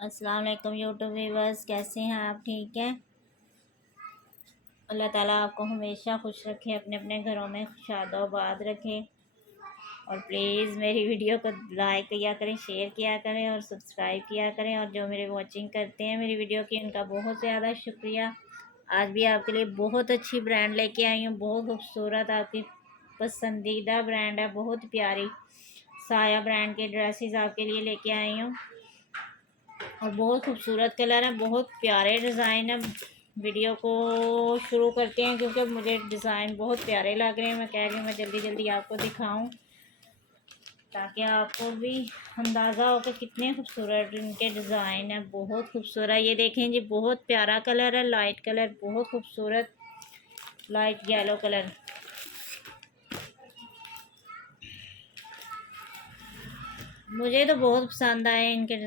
अस्सलाम वालेकुम YouTube viewers, कैसे हैं आप? ठीक हैं। अल्लाह ताला आपको हमेशा खुश रखे, अपने अपने घरों में खुशाबाद रखे। और प्लीज़ मेरी वीडियो को लाइक किया करें, शेयर किया करें और सब्सक्राइब किया करें। और जो मेरे वॉचिंग करते हैं मेरी वीडियो की, उनका बहुत ज़्यादा शुक्रिया। आज भी आपके लिए बहुत अच्छी ब्रांड लेके आई हूँ, बहुत खूबसूरत आपकी पसंदीदा ब्रांड है, बहुत प्यारी साया ब्रांड के ड्रेसेस आपके लिए लेके आई हूँ। और बहुत खूबसूरत कलर है, बहुत प्यारे डिज़ाइन है। वीडियो को शुरू करते हैं क्योंकि मुझे डिज़ाइन बहुत प्यारे लग रहे हैं। मैं कह रही हूँ मैं जल्दी जल्दी आपको दिखाऊं ताकि आपको भी अंदाज़ा हो कि कितने खूबसूरत इनके डिज़ाइन है। बहुत खूबसूरत, ये देखें जी, बहुत प्यारा कलर है, लाइट कलर, बहुत खूबसूरत लाइट येलो कलर। मुझे तो बहुत पसंद आए इनके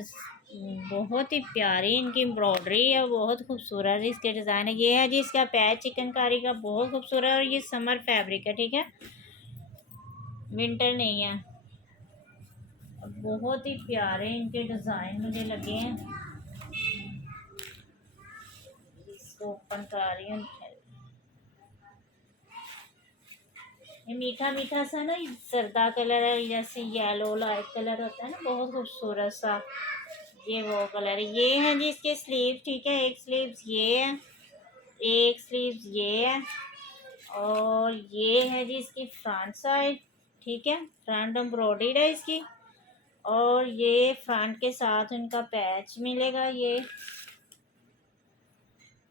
बहुत ही प्यारी इनकी एम्ब्रॉयडरी है, बहुत खूबसूरत इसके डिज़ाइन है। ये है जी इसका पैच चिकनकारी का, बहुत खूबसूरत। और ये समर फैब्रिक है, ठीक है, विंटर नहीं है। बहुत ही प्यारे इनके डिज़ाइन मुझे लगे हैं। इसको ओपन कर रही हूँ। ये मीठा मीठा सा ना, जर्दा कलर है, जैसे येलो लाइट कलर होता है ना, बहुत खूबसूरत सा ये वो कलर है। ये है जी इसके स्लीव, ठीक है, एक स्लीव्स ये है, एक स्लीव्स ये है। और ये है जी इसकी फ्रंट साइड, ठीक है, फ्रंट एम्ब्रॉयडर्ड है इसकी। और ये फ्रंट के साथ इनका पैच मिलेगा। ये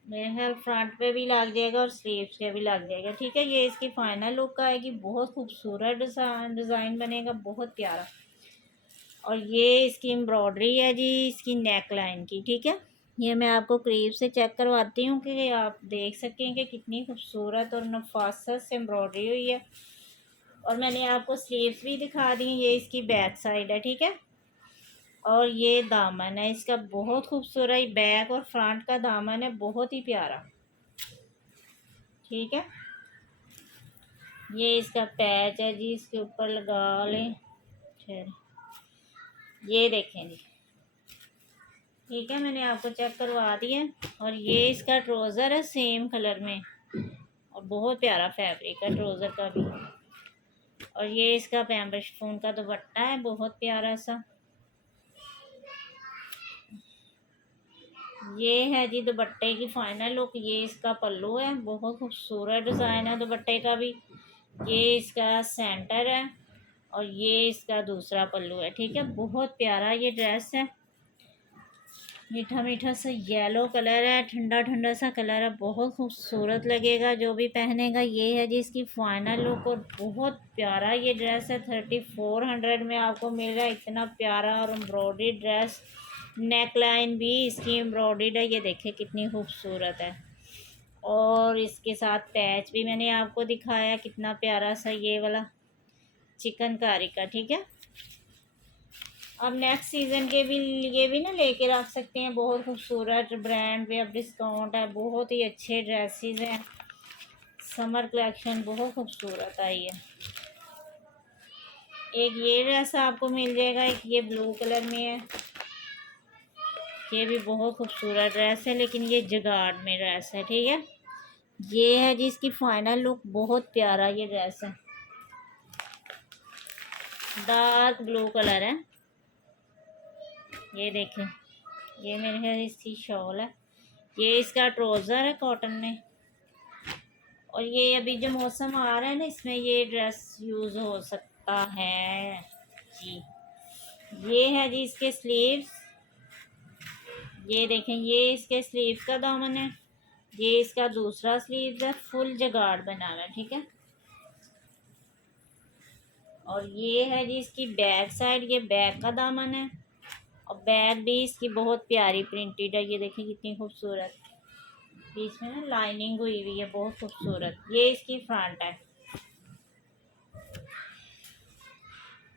मेरे ख्याल फ्रंट पे भी लग जाएगा और स्लीव्स पे भी लग जाएगा, ठीक है। ये इसकी फाइनल लुक आएगी, बहुत खूबसूरत डिज़ाइन बनेगा, बहुत प्यारा। और ये इसकी एम्ब्रॉयडरी है जी इसकी नेक लाइन की, ठीक है। ये मैं आपको करीब से चेक करवाती हूँ कि आप देख सकें कि कितनी खूबसूरत और नफासत से एम्ब्रॉयडरी हुई है। और मैंने आपको स्लीव्स भी दिखा दी, ये इसकी बैक साइड है, ठीक है। और ये दामन है इसका, बहुत खूबसूरत बैक और फ्रंट का दामन है, बहुत ही प्यारा, ठीक है। ये इसका पैच है जी, इसके ऊपर लगा लें। फिर ये देखें जी, ठीक है, मैंने आपको चेक करवा दिया। और ये इसका ट्राउज़र है सेम कलर में, और बहुत प्यारा फैब्रिक है ट्राउज़र का भी। और ये इसका पैम्पर शिफॉन का दुपट्टा है, बहुत प्यारा सा। ये है जी दुपट्टे की फाइनल लुक। ये इसका पल्लू है, बहुत खूबसूरत डिज़ाइन है दुपट्टे का भी। ये इसका सेंटर है और ये इसका दूसरा पल्लू है, ठीक है। बहुत प्यारा ये ड्रेस है, मीठा मीठा सा येलो कलर है, ठंडा ठंडा सा कलर है, बहुत खूबसूरत लगेगा जो भी पहनेगा। ये है जी इसकी फाइनल लुक। और बहुत प्यारा ये ड्रेस है, 3400 में आपको मिल रहा है, इतना प्यारा और एम्ब्रॉयडरी ड्रेस। नेक लाइन भी इसकी एम्ब्रॉयडर्ड है, ये देखे कितनी खूबसूरत है। और इसके साथ पैच भी मैंने आपको दिखाया, कितना प्यारा सा ये वाला चिकनकारी का, ठीक है। अब नेक्स्ट सीज़न के भी लिए भी ना लेके रख सकते हैं, बहुत खूबसूरत ब्रांड पे अब डिस्काउंट है, बहुत ही अच्छे ड्रेसेस हैं। समर कलेक्शन बहुत खूबसूरत आई है। एक ये ड्रेस आपको मिल जाएगा, एक ये ब्लू कलर में है, ये भी बहुत खूबसूरत ड्रेस है, लेकिन ये जगाड़ में ड्रेस है, ठीक है। ये है जी इसकी फाइनल लुक, बहुत प्यारा ये ड्रेस है, डार्क ब्लू कलर है। ये देखें, ये मेरे है इसकी शॉल है। ये इसका ट्राउज़र है कॉटन में। और ये अभी जो मौसम आ रहा है ना, इसमें ये ड्रेस यूज़ हो सकता है जी। ये है जी इसके स्लीव्स, ये देखें, ये इसके स्लीव्स का दामन है। ये इसका दूसरा स्लीव्स है, फुल जगाड़ बना हुआ है, ठीक है। और ये है जी इसकी बैक साइड, ये बैक का दामन है। और बैक भी इसकी बहुत प्यारी प्रिंटेड है, ये देखें कितनी खूबसूरत, बीच में ना लाइनिंग हुई हुई है, बहुत खूबसूरत। ये इसकी फ्रंट है,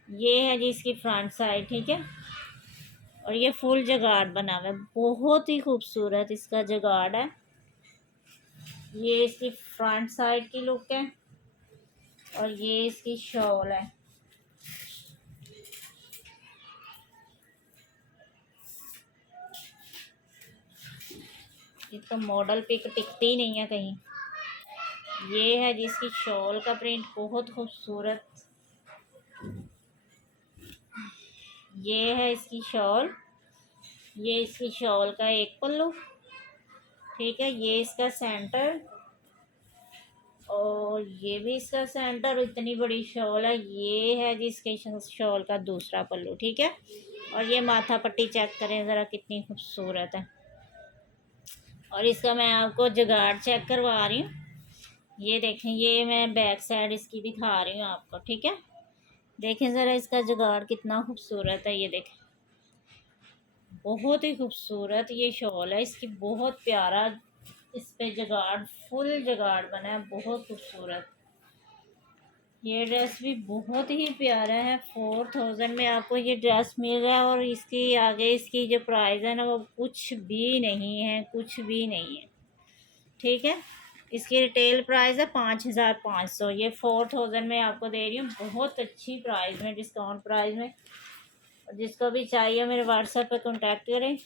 ये है जी इसकी फ्रंट साइड, ठीक है। और ये फुल जगाड़ बना हुआ है, बहुत ही खूबसूरत इसका जगाड़ है। ये इसकी फ्रंट साइड की लुक है और ये इसकी शॉल है। ये तो मॉडल पिक टिकती ही नहीं है कहीं। ये है जिसकी शॉल का प्रिंट बहुत खूबसूरत। ये है इसकी शॉल, ये इसकी शॉल का एक पल्लू, ठीक है। ये इसका सेंटर, और ये भी इसका सेंटर। इतनी बड़ी शॉल है। ये है जिसके शॉल का दूसरा पल्लू, ठीक है। और ये माथा पट्टी चेक करें ज़रा कितनी खूबसूरत है। और इसका मैं आपको जुगाड़ चेक करवा रही हूँ। ये देखें, ये मैं बैक साइड इसकी दिखा रही हूँ आपको, ठीक है। देखें ज़रा इसका जुगाड़ कितना खूबसूरत है। ये देखें, बहुत ही खूबसूरत ये शॉल है इसकी, बहुत प्यारा। इस पे जुगाड़, फुल जुगाड़ बना है, बहुत खूबसूरत। ये ड्रेस भी बहुत ही प्यारा है। 4000 में आपको ये ड्रेस मिल रहा है। और इसकी आगे इसकी जो प्राइस है ना, वो कुछ भी नहीं है, कुछ भी नहीं है, ठीक है। इसकी रिटेल प्राइस है 5500। ये 4000 में आपको दे रही हूँ, बहुत अच्छी प्राइस में, डिस्काउंट प्राइस में। जिसको भी चाहिए मेरे व्हाट्सएप पे कांटेक्ट करें।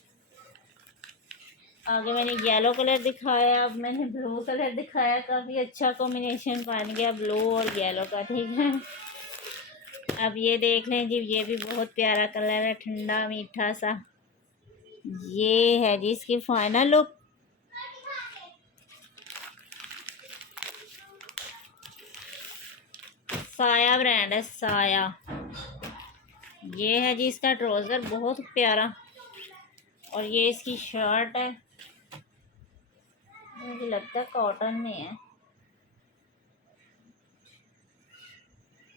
आगे मैंने येलो कलर दिखाया, अब मैंने ब्लू कलर दिखाया। काफ़ी अच्छा कॉम्बिनेशन बन गया ब्लू और येलो का, ठीक है। अब ये देख लें जी, ये भी बहुत प्यारा कलर है, ठंडा मीठा सा। ये है जी इसकी फाइनल लुक। साया ब्रांड है, साया। ये है जी इसका ट्राउज़र, बहुत प्यारा। और ये इसकी शर्ट है, मुझे लगता है कॉटन में है।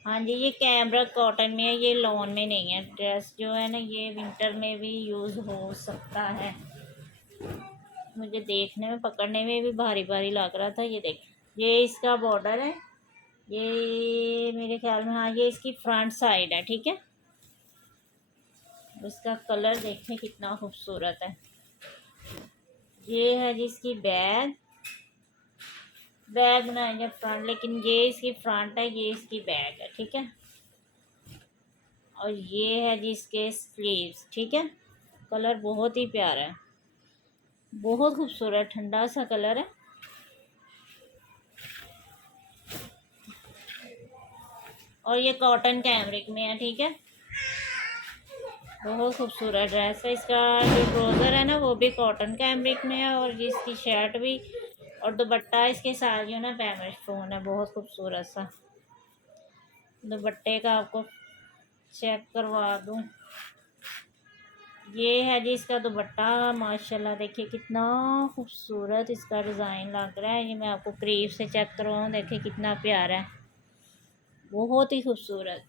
हाँ जी, ये कैमरक कॉटन में है, ये लॉन में नहीं है। ड्रेस जो है ना, ये विंटर में भी यूज़ हो सकता है। मुझे देखने में, पकड़ने में भी भारी भारी लग रहा था। ये देख, ये इसका बॉर्डर है। ये मेरे ख्याल में, हाँ, ये इसकी फ्रंट साइड है, ठीक है। इसका कलर देखें कितना खूबसूरत है। ये है जी इसकी बैग, बैग बनाएंगे फ्रंट, लेकिन ये इसकी फ्रंट है, ये इसकी बैग है, ठीक है। और ये है जी इसके स्लीव्स, ठीक है। कलर बहुत ही प्यारा है, बहुत खूबसूरत ठंडा सा कलर है। और ये कॉटन कैमरिक में है, ठीक है। बहुत खूबसूरत ड्रेस है। इसका जो ट्राउज़र है ना, वो भी कॉटन कैमरिक में है। और इसकी शर्ट भी, और दुपट्टा इसके साथ जो ना पैमेज फोन है, बहुत खूबसूरत सा। दुपट्टे का आपको चेक करवा दूँ। ये है जी इसका दुपट्टा, माशाल्लाह देखिए कितना खूबसूरत इसका डिज़ाइन लग रहा है। ये मैं आपको करीब से चेक करवाऊँ, देखिए कितना प्यारा है, बहुत ही खूबसूरत।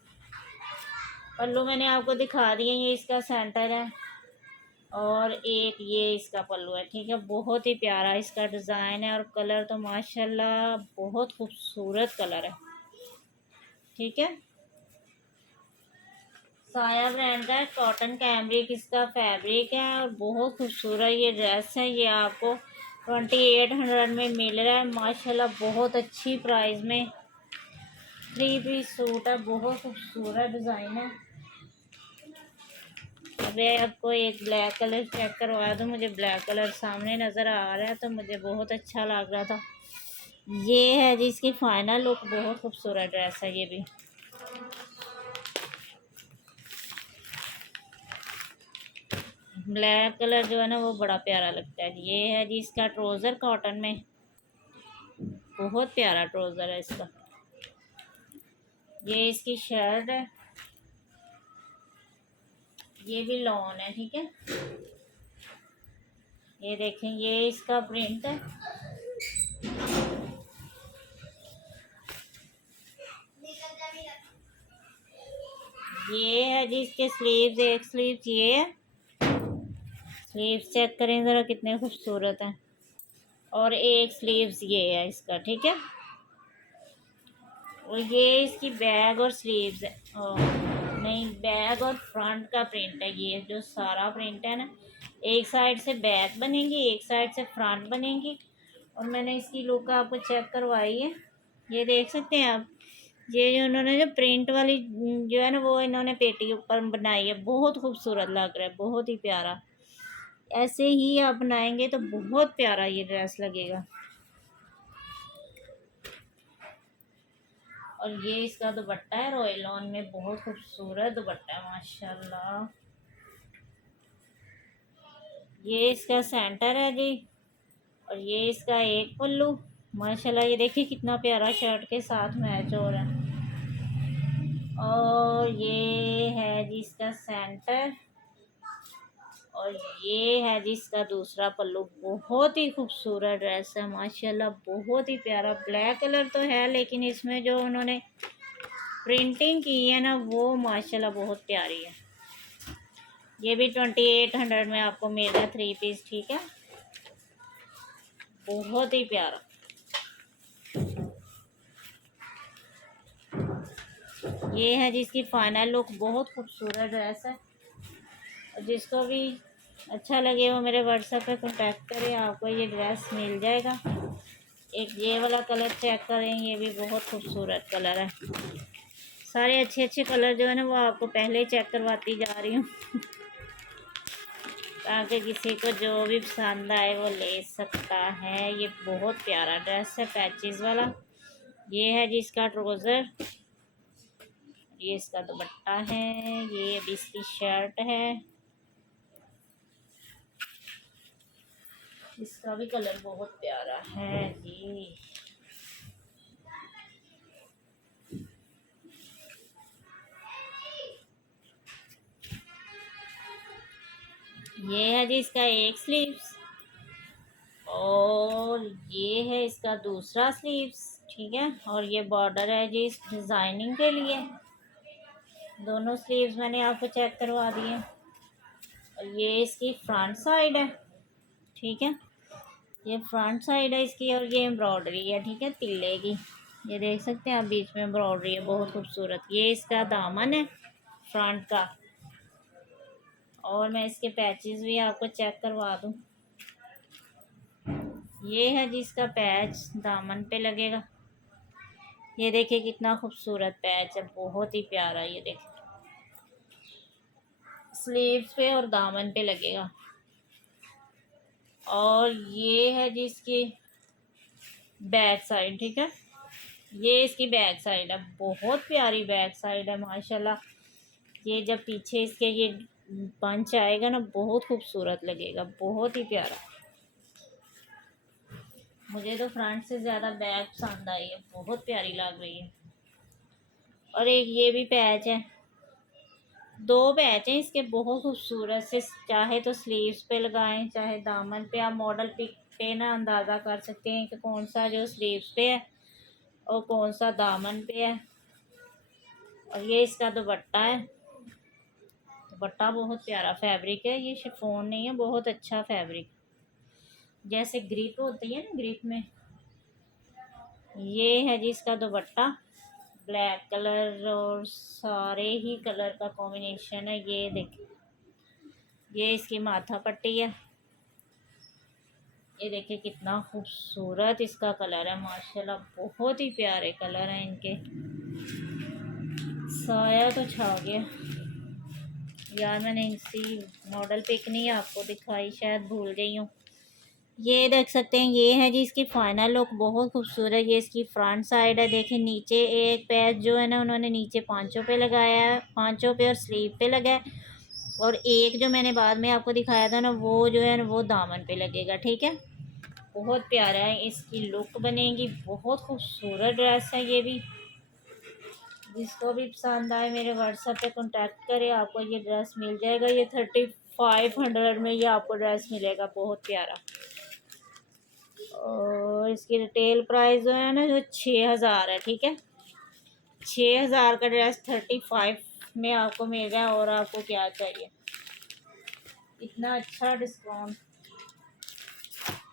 पल्लू मैंने आपको दिखा दिए, ये इसका सेंटर है। और एक ये इसका पल्लू है, ठीक है। बहुत ही प्यारा इसका डिज़ाइन है। और कलर तो माशाल्लाह बहुत खूबसूरत कलर है, ठीक है। साया ब्रांड का है, कॉटन कैमरिक इसका फैब्रिक है। और बहुत खूबसूरत ये ड्रेस है। ये आपको 2800 में मिल रहा है, माशाल्लाह बहुत अच्छी प्राइस में। 3 पीस सूट है, बहुत खूबसूरत डिज़ाइन है। अभी आपको एक ब्लैक कलर चेक करवा दूँ। मुझे ब्लैक कलर सामने नज़र आ रहा है, तो मुझे बहुत अच्छा लग रहा था। ये है जी इसकी फाइनल लुक, बहुत खूबसूरत ड्रेस है ये भी। ब्लैक कलर जो है ना, वो बड़ा प्यारा लगता है। ये है जी इसका ट्राउज़र कॉटन में, बहुत प्यारा ट्राउज़र है इसका। ये इसकी शर्ट है, ये भी लॉन है, ठीक है। ये देखें, ये इसका प्रिंट है। ये है जी इसके स्लीव्स, एक स्लीव्स ये है। स्लीव्स चेक करें ज़रा कितने खूबसूरत हैं। और एक स्लीव्स ये है इसका, ठीक है। और ये इसकी बैग और स्लीव्स है, नहीं, बैग और फ्रंट का प्रिंट है। ये जो सारा प्रिंट है ना, एक साइड से बैक बनेगी, एक साइड से फ्रंट बनेगी। और मैंने इसकी लुक आपको चेक करवाई है, ये देख सकते हैं आप। ये जो उन्होंने जो प्रिंट वाली जो है ना, वो इन्होंने पेटी ऊपर बनाई है, बहुत खूबसूरत लग रहा है, बहुत ही प्यारा। ऐसे ही आप बनाएंगे तो बहुत प्यारा ये ड्रेस लगेगा। और ये इसका दुपट्टा है रॉयल ऑन में, बहुत खूबसूरत दुपट्टा है माशाल्लाह। ये इसका सेंटर है जी, और ये इसका एक पल्लू। माशाल्लाह ये देखिए कितना प्यारा शर्ट के साथ मैच हो रहा है। और ये है जी इसका सेंटर, और ये है जी इसका दूसरा पल्लू। बहुत ही खूबसूरत ड्रेस है माशाल्लाह, बहुत ही प्यारा। ब्लैक कलर तो है लेकिन इसमें जो उन्होंने प्रिंटिंग की है ना वो माशाल्लाह बहुत प्यारी है। ये भी 2800 में आपको मिल रहा है 3 पीस, ठीक है, बहुत ही प्यारा। ये है जिसकी फाइनल लुक, बहुत खूबसूरत ड्रेस है। और जिसको भी अच्छा लगे वो मेरे व्हाट्सएप पे कांटेक्ट करें, आपको ये ड्रेस मिल जाएगा। एक ये वाला कलर चेक करें, ये भी बहुत खूबसूरत कलर है। सारे अच्छे अच्छे कलर जो है ना वो आपको पहले ही चेक करवाती जा रही हूँ ताकि किसी को जो भी पसंद आए वो ले सकता है। ये बहुत प्यारा ड्रेस है पैचेस वाला। ये है जी इसका ट्राउज़र, ये इसका दुपट्टा है, ये अभी इसकी शर्ट है। इसका भी कलर बहुत प्यारा है जी। ये है जी इसका एक स्लीव्स, और ये है इसका दूसरा स्लीव्स, ठीक है। और ये बॉर्डर है जी इस डिज़ाइनिंग के लिए। दोनों स्लीव्स मैंने आपको चेक करवा दिए। और ये इसकी फ्रंट साइड है, ठीक है, ये फ्रंट साइड है इसकी। और ये एम्ब्रॉयडरी है, ठीक है, तिल्ले की। ये देख सकते हैं आप, बीच में एम्ब्रॉयडरी है, बहुत खूबसूरत। ये इसका दामन है फ्रंट का। और मैं इसके पैचेस भी आपको चेक करवा दूँ। ये है जिसका पैच दामन पे लगेगा। ये देखिए कितना खूबसूरत पैच है, बहुत ही प्यारा। ये देखिए स्लीव्स पे और दामन पे लगेगा। और ये है जिसकी बैक साइड, ठीक है, ये इसकी बैक साइड है, बहुत प्यारी बैक साइड है माशाल्लाह। ये जब पीछे इसके ये पंच आएगा ना बहुत खूबसूरत लगेगा, बहुत ही प्यारा। मुझे तो फ्रंट से ज़्यादा बैक पसंद आई है, बहुत प्यारी लग रही है। और एक ये भी पैच है, दो पैच हैं इसके, बहुत खूबसूरत से। चाहे तो स्लीव्स पे लगाएं चाहे दामन पे। आप मॉडल पिक पे ना अंदाज़ा कर सकते हैं कि कौन सा जो स्लीव्स पे है और कौन सा दामन पे है। और ये इसका दुपट्टा है, दुपट्टा बहुत प्यारा फैब्रिक है, ये शिफॉन नहीं है, बहुत अच्छा फैब्रिक, जैसे ग्रिप होती है ना, ग्रिप में। ये है जी इसका दुपट्टा, ब्लैक कलर और सारे ही कलर का कॉम्बिनेशन है। ये देखिए ये इसकी माथा पट्टी है। ये देखिए कितना खूबसूरत इसका कलर है माशाल्लाह, बहुत ही प्यारे कलर हैं इनके। साया तो छा गया यार, मैंने इसी मॉडल पिक नहीं आपको दिखाई, शायद भूल गई हूँ। ये देख सकते हैं, ये है जी इसकी फाइनल लुक, बहुत खूबसूरत। ये इसकी फ्रंट साइड है, देखिए नीचे एक पैच जो है ना उन्होंने नीचे पांचों पे लगाया है, पांचों पे और स्लीव पे लगा है। और एक जो मैंने बाद में आपको दिखाया था ना वो जो है ना वो दामन पे लगेगा, ठीक है। बहुत प्यारा है इसकी लुक बनेगी, बहुत खूबसूरत ड्रेस है ये भी। जिसको भी पसंद आए मेरे व्हाट्सएप पे कांटेक्ट करें, आपको ये ड्रेस मिल जाएगा। ये 3500 में ये आपको ड्रेस मिलेगा, बहुत प्यारा। और इसकी रिटेल प्राइस जो है ना जो 6000 है, ठीक है। 6000 का ड्रेस 35 में आपको मिल रहा है, और आपको क्या चाहिए, इतना अच्छा डिस्काउंट।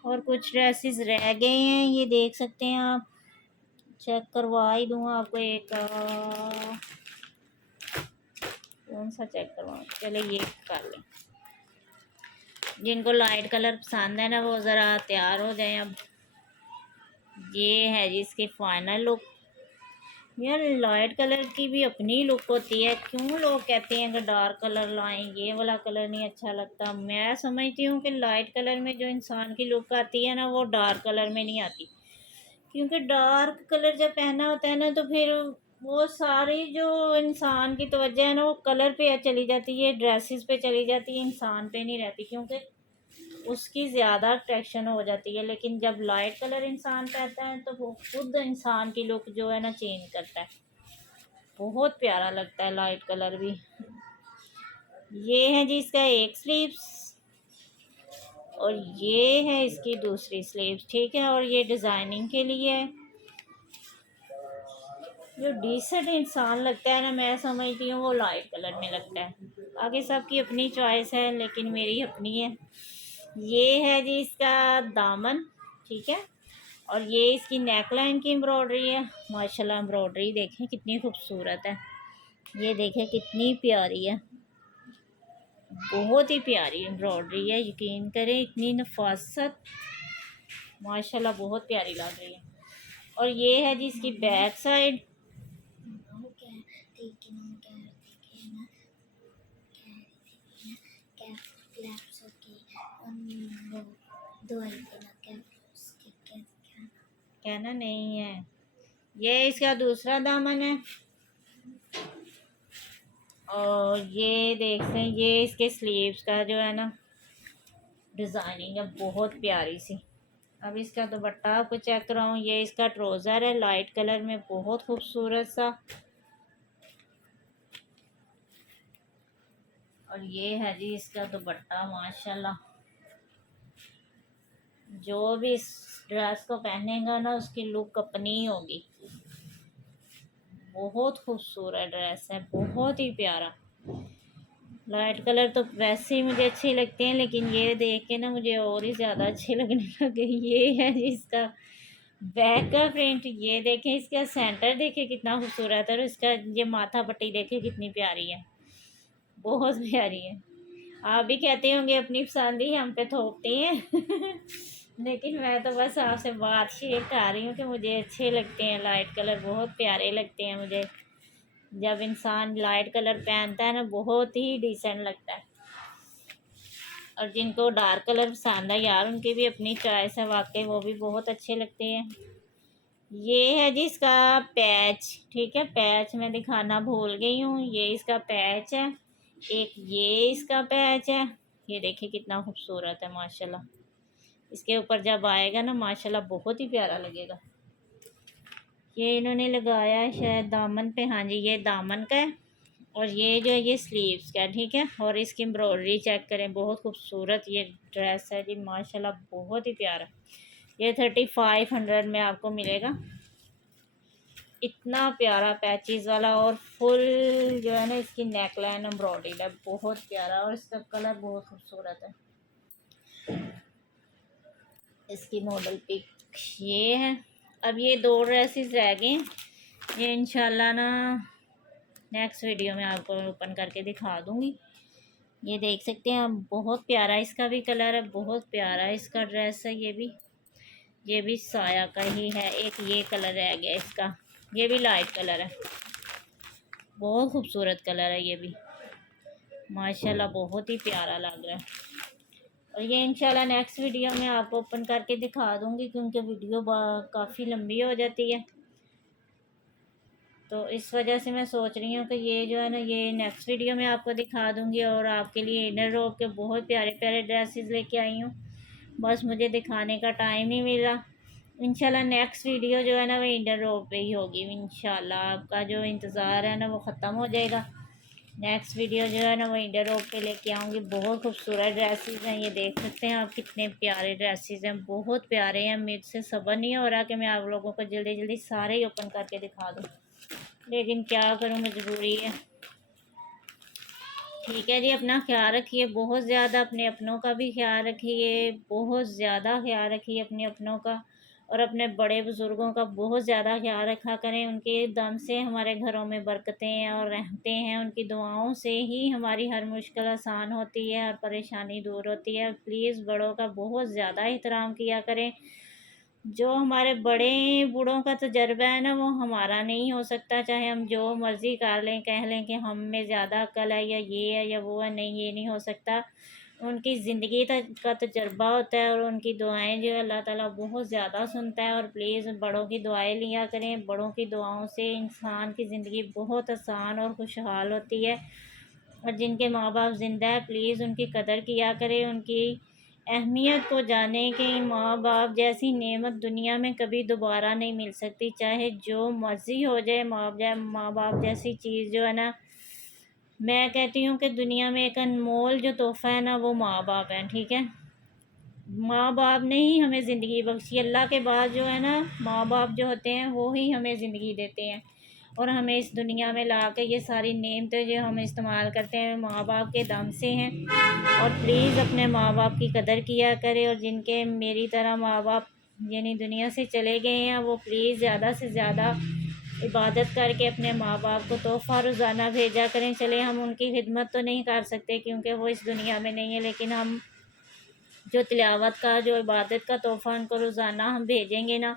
और कुछ ड्रेसेस रह गए हैं, ये देख सकते हैं आप, चेक करवा ही दूँ आपको। एक कौन सा चेक करवाऊँ, चले ये कर लें। जिनको लाइट कलर पसंद है ना वो ज़रा तैयार हो जाएं अब। ये है जी इसकी फाइनल लुक, यार लाइट कलर की भी अपनी लुक होती है। क्यों लोग कहते हैं कि डार्क कलर लाएं, ये वाला कलर नहीं अच्छा लगता। मैं समझती हूँ कि लाइट कलर में जो इंसान की लुक आती है ना, वो डार्क कलर में नहीं आती। क्योंकि डार्क कलर जब पहना होता है ना, तो फिर वो सारी जो इंसान की तवज्जो है ना, वो कलर पे चली जाती है, ड्रेसेस पे चली जाती है, इंसान पे नहीं रहती। क्योंकि उसकी ज़्यादा अट्रैक्शन हो जाती है। लेकिन जब लाइट कलर इंसान पहनता है तो वो खुद इंसान की लुक जो है ना चेंज करता है। बहुत प्यारा लगता है लाइट कलर भी। ये है जी इसका एक स्लीव्स, और ये है इसकी दूसरी स्लीव्स, ठीक है। और ये डिज़ाइनिंग के लिए है। जो डिसेंट इंसान लगता है ना, मैं समझती हूँ वो लाइट कलर में लगता है। आगे सबकी अपनी चॉइस है, लेकिन मेरी अपनी है। ये है जी इसका दामन, ठीक है। और ये इसकी नेक लाइन की एम्ब्रॉयडरी है। माशाल्लाह एम्ब्रॉयडरी देखें कितनी खूबसूरत है। ये देखें कितनी प्यारी है, बहुत ही प्यारी एम्ब्रॉयडरी है। यकीन करें इतनी नफासत, माशाल्लाह बहुत प्यारी लग रही है। और ये है जी इसकी बैक साइड। कहना नहीं है। ये इसका दूसरा दामन है। और ये देखते हैं, ये इसके स्लीव्स का जो है ना डिज़ाइनिंग है बहुत प्यारी सी। अब इसका दुपट्टा आपको चेक कराऊँ। ये इसका ट्राउज़र है लाइट कलर में, बहुत खूबसूरत सा। और ये है जी इसका दुपट्टा। माशाल्लाह जो भी इस ड्रेस को पहनेगा ना, उसकी लुक अपनी ही होगी। बहुत खूबसूरत ड्रेस है, बहुत ही प्यारा। लाइट कलर तो वैसे ही मुझे अच्छी लगती हैं, लेकिन ये देख के ना मुझे और ही ज़्यादा अच्छी लगने लग गई। ये है जी इसका बैक का प्रिंट। ये देखें, इसका सेंटर देखें कितना खूबसूरत है। और इसका ये माथा पट्टी देखें कितनी प्यारी है, बहुत प्यारी है। आप भी कहते होंगे अपनी पसंद ही हम पे थोपती हैं लेकिन मैं तो बस आपसे बात शेयर कर रही हूँ कि मुझे अच्छे लगते हैं लाइट कलर, बहुत प्यारे लगते हैं मुझे। जब इंसान लाइट कलर पहनता है ना, बहुत ही डिसेंट लगता है। और जिनको डार्क कलर पसंद है यार, उनकी भी अपनी चॉइस है, वाकई वो भी बहुत अच्छे लगते हैं। ये है जी इसका पैच, ठीक है। पैच मैं दिखाना भूल गई हूँ। ये इसका पैच है एक, ये इसका पैच है। ये देखिए कितना खूबसूरत है माशाल्लाह। इसके ऊपर जब आएगा ना, माशाल्लाह बहुत ही प्यारा लगेगा। ये इन्होंने लगाया है शायद दामन पे। हाँ जी, ये दामन का है। और ये जो है ये स्लीव्स का है, ठीक है। और इसकी एम्ब्रॉयडरी चेक करें, बहुत खूबसूरत ये ड्रेस है जी माशाल्लाह, बहुत ही प्यारा। ये 3500 में आपको मिलेगा। इतना प्यारा पैचेस वाला, और फुल जो है ना इसकी नेक लाइन एम्ब्रॉयडरी है, बहुत प्यारा। और इसका कलर बहुत खूबसूरत है। इसकी मॉडल पिक ये है। अब ये दो ड्रेसेस रह गए, ये इंशाल्लाह ना नेक्स्ट वीडियो में आपको ओपन करके दिखा दूँगी। ये देख सकते हैं आप, बहुत प्यारा इसका भी कलर है, बहुत प्यारा इसका ड्रेस है। ये भी साया का ही है। एक ये कलर रह गया इसका, ये भी लाइट कलर है, बहुत खूबसूरत कलर है ये भी माशाल्लाह, बहुत ही प्यारा लग रहा है। और ये इंशाल्लाह नेक्स्ट वीडियो में आपको ओपन करके दिखा दूँगी, क्योंकि वीडियो काफ़ी लंबी हो जाती है। तो इस वजह से मैं सोच रही हूँ कि ये जो है ना, ये नेक्स्ट वीडियो में आपको दिखा दूँगी। और आपके लिए इनर रॉब के बहुत प्यारे प्यारे ड्रेसेस लेके आई हूँ, बस मुझे दिखाने का टाइम नहीं मिल रहा। इंशाल्लाह नेक्स्ट वीडियो जो है ना, वो इनर रॉब पे ही होगी। इंशाल्लाह आपका जो इंतज़ार है ना, वो ख़त्म हो जाएगा। नेक्स्ट वीडियो जो है ना, वो इंडर रॉब पे लेके आऊँगी। बहुत खूबसूरत ड्रेसेस हैं, ये देख सकते हैं आप कितने प्यारे ड्रेसेस हैं, बहुत प्यारे हैं। मुझसे सब्र नहीं हो रहा कि मैं आप लोगों को जल्दी जल्दी सारे ही ओपन करके दिखा दूँ, लेकिन क्या करूँ, मजबूरी है। ठीक है जी, अपना ख्याल रखिए बहुत ज़्यादा, अपने अपनों का भी ख्याल रखिए, बहुत ज़्यादा ख्याल रखिए अपने अपनों का। और अपने बड़े बुज़ुर्गों का बहुत ज़्यादा ख्याल रखा करें। उनके दम से हमारे घरों में बरकतें और रहते हैं, उनकी दुआओं से ही हमारी हर मुश्किल आसान होती है, हर परेशानी दूर होती है। प्लीज़ बड़ों का बहुत ज़्यादा एहतराम किया करें, जो हमारे बड़े बूढ़ों का तजर्बा है ना, वो हमारा नहीं हो सकता, चाहे हम जो मर्ज़ी कर लें, कह लें कि हम में ज़्यादा अक्ल है या ये है या वो है, नहीं, ये नहीं हो सकता। उनकी ज़िंदगी का तजर्बा होता है और उनकी दुआएं जो है अल्लाह ताला बहुत ज़्यादा सुनता है। और प्लीज़ बड़ों की दुआएं लिया करें, बड़ों की दुआओं से इंसान की ज़िंदगी बहुत आसान और खुशहाल होती है। और जिनके माँ बाप ज़िंदा है, प्लीज़ उनकी कदर किया करें, उनकी अहमियत को जानें कि माँ बाप जैसी नेमत दुनिया में कभी दोबारा नहीं मिल सकती। चाहे जो मर्ज़ी हो जाए, माँ बाप जैसी चीज़ जो है ना, मैं कहती हूँ कि दुनिया में एक अनमोल जो तोहफ़ा है ना, वो माँ बाप हैं, ठीक है। माँ बाप ने ही हमें ज़िंदगी बख्शी, अल्लाह के बाद जो है ना, माँ बाप जो होते हैं वो ही हमें ज़िंदगी देते हैं। और हमें इस दुनिया में ला के ये सारी नेमतें जो हम इस्तेमाल करते हैं, माँ बाप के दम से हैं। और प्लीज़ अपने माँ बाप की कदर किया करें। और जिनके मेरी तरह माँ बाप यानी दुनिया से चले गए हैं, वो प्लीज़ ज़्यादा से ज़्यादा इबादत करके अपने माँ बाप को तोहफ़ा रोज़ाना भेजा करें। चले हम उनकी खिदमत तो नहीं कर सकते क्योंकि वो इस दुनिया में नहीं है, लेकिन हम जो तिलावत का, जो इबादत का तोहफ़ा उनको रोज़ाना हम भेजेंगे ना,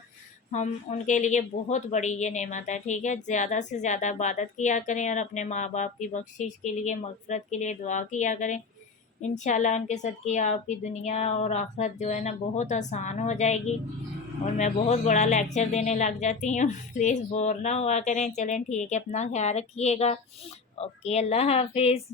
हम उनके लिए बहुत बड़ी ये नेमत है, ठीक है। ज़्यादा से ज़्यादा इबादत किया करें और अपने माँ बाप की बख्शिश के लिए, मग़फ़िरत के लिए दुआ किया करें। इंशाल्लाह उनके सदक़े आपकी दुनिया और आखिरत जो है ना बहुत आसान हो जाएगी। और मैं बहुत बड़ा लेक्चर देने लग जाती हूँ प्लीज़ बोर ना हुआ करें। चलें ठीक है, अपना ख्याल रखिएगा। ओके, अल्लाह हाफ़िज़।